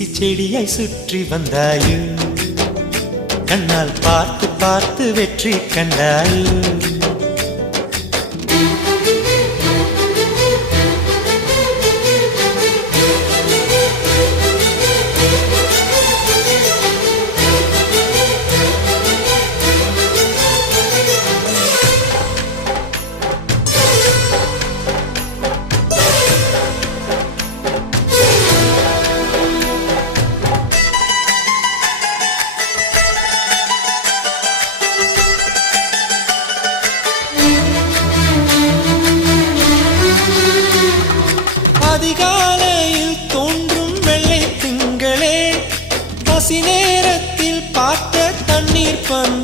ஊசி செடியாய் சுற்றி வந்தாயோ கண்ணால் பார்த்து பார்த்து வெற்றி கண்டாயோ அதிகாலையில் தோன்றும் வெள்ளை திங்களே பசி நேரத்தில் பார்த்த தண்ணீர் பந்து